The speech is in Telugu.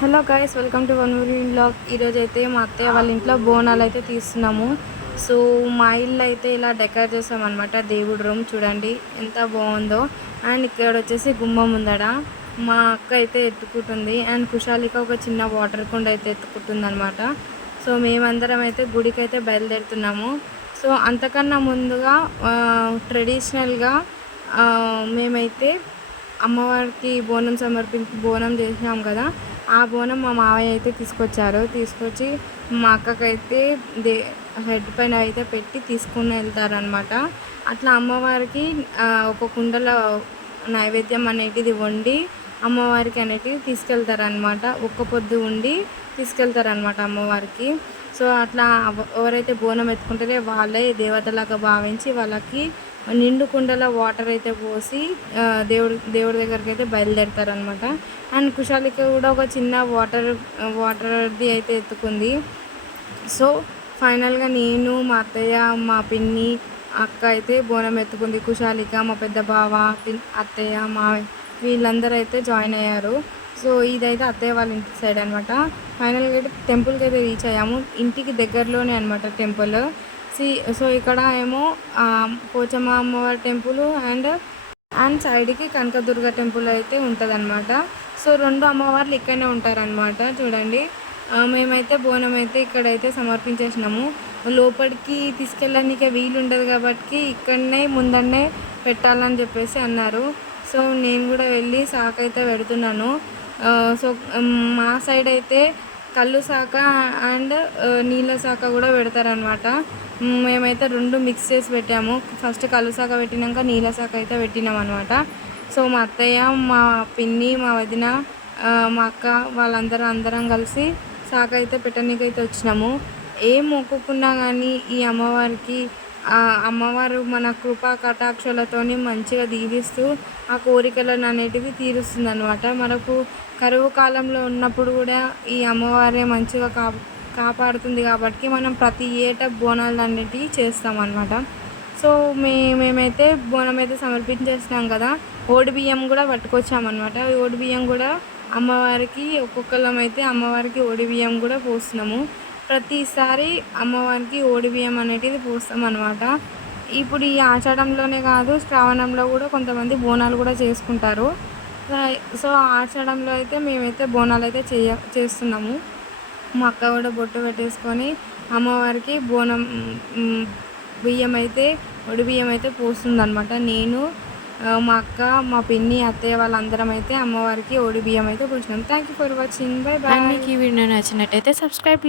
Hello guys welcome to one ఊరి బ్లాగ్ ఈరోజు అయితే మా అత్తయ్య వాళ్ళ ఇంట్లో బోనాలు అయితే తీస్తున్నాము. సో మా ఇల్లు అయితే ఇలా డెకరేట్ చేసామన్నమాట దేవుడి రూమ్ చూడండి ఎంత బాగుందో. అండ్ ఇక్కడ వచ్చేసి గుమ్మం ఉందడ మా అక్క అయితే ఎత్తుకుంటుంది. అండ్ కుషాలిక ఒక చిన్న వాటర్ కుండ అయితే ఎత్తుకుంటుంది అనమాట సో మేమందరం అయితే గుడికి అయితే బయలుదేరుతున్నాము. సో అంతకన్నా ముందుగా ట్రెడిషనల్గా మేమైతే అమ్మవారికి బోనం సమర్పించి బోనం చేసినాం కదా ఆ బోనం మా మావయ్య అయితే తీసుకొచ్చారు. తీసుకొచ్చి మా అక్కకైతే దే హెడ్ పైన అయితే పెట్టి తీసుకుని వెళ్తారనమాట అట్లా అమ్మవారికి ఒక కుండలో నైవేద్యం అనేటిది వండి అమ్మవారికి అనేటివి తీసుకెళ్తారనమాట ఒక్క పొద్దు ఉండి తీసుకెళ్తారనమాట అమ్మవారికి. సో అట్లా ఎవరైతే బోనం ఎత్తుకుంటారో వాళ్ళే దేవతలాగా భావించి వాళ్ళకి నిండు కుండలో వాటర్ అయితే పోసి దేవుడు దేవుడి దేవుడి దగ్గరికి అయితే బయలుదేరుతారనమాట అండ్ కుషాలికి కూడా ఒక చిన్న వాటర్ వాటర్ది అయితే ఎత్తుకుంది. సో ఫైనల్గా నేను మా అత్తయ్య మా పిన్ని అక్క అయితే బోనం ఎత్తుకుంది. కుషాలిక మా పెద్ద బావ పిన్ అత్తయ్య మా వీళ్ళందరూ అయితే జాయిన్ అయ్యారు. సో ఇదైతే అత్తయ్య వాళ్ళ ఇంటి సైడ్ అనమాట ఫైనల్గా అయితే టెంపుల్కి అయితే రీచ్ అయ్యాము. ఇంటికి దగ్గరలోనే అనమాట టెంపుల్. సి సో ఇక్కడ ఏమో పోచమ్మ అమ్మవారి టెంపుల్ అండ్ అండ్ సైడ్కి కనకదుర్గ టెంపుల్ అయితే ఉంటుంది సో రెండు అమ్మవార్లు ఇక్కడనే ఉంటారనమాట చూడండి. మేమైతే బోనం అయితే ఇక్కడైతే సమర్పించేసినాము. లోపలికి తీసుకెళ్ళడానికి వీలు ఉండదు కాబట్టి ఇక్కడనే ముందన్నే పెట్టాలని చెప్పేసి అన్నారు. సో నేను కూడా వెళ్ళి సాకైతే అయితే పెడుతున్నాను సో మా సైడ్ అయితే కళ్ళు శాఖ అండ్ నీళ్ళ శాఖ కూడా పెడతారనమాట మేమైతే రెండు మిక్స్ చేసి పెట్టాము. ఫస్ట్ కళ్ళు శాఖ పెట్టినాక నీళ్ళ శాఖ అయితే పెట్టినాం అనమాట సో మా అత్తయ్య మా పిన్ని మా వదిన మా అక్క వాళ్ళందరూ అందరం కలిసి శాఖ అయితే పెట్టనీకైతే వచ్చినాము. ఏం మొక్కుకున్నా కానీ ఈ అమ్మవారికి అమ్మవారు మన కృపా కటాక్షలతోని మంచిగా దీవిస్తూ ఆ కోరికలను అనేటివి తీరుస్తుంది అనమాట మనకు కరువు కాలంలో ఉన్నప్పుడు కూడా ఈ అమ్మవారే మంచిగా కా కాపాడుతుంది కాబట్టి మనం ప్రతి ఏటా బోనాలు అనేటివి చేస్తామన్నమాట. సో మే మేమైతే బోనం అయితే సమర్పించేసినాం కదా ఓడి బియ్యం కూడా పట్టుకొచ్చామన్నమాట. ఓడి బియ్యం కూడా అమ్మవారికి ఒక్కొక్కరం అయితే అమ్మవారికి ఓడి బియ్యం కూడా పోస్తున్నాము. ప్రతిసారి అమ్మవారికి ఓడి బియ్యం అనేటిది పోస్తాం అనమాట ఇప్పుడు ఈ ఆషాఢంలోనే కాదు శ్రావణంలో కూడా కొంతమంది బోనాలు కూడా చేసుకుంటారు. సో ఆషాఢంలో అయితే మేమైతే బోనాలు అయితే చేయ చేస్తున్నాము. మా అక్క కూడా బొట్టు పెట్టేసుకొని అమ్మవారికి బోనం బియ్యం అయితే ఒడి బియ్యం అయితే పోస్తుందనమాట నేను మా అక్క మా పిన్ని అత్తయ్య వాళ్ళందరం అయితే అమ్మవారికి ఒడి బియ్యం అయితే పోసినాం. Thank you for watching bye bye మీకు ఈ వీడియో నచ్చినట్టయితే సబ్స్క్రైబ్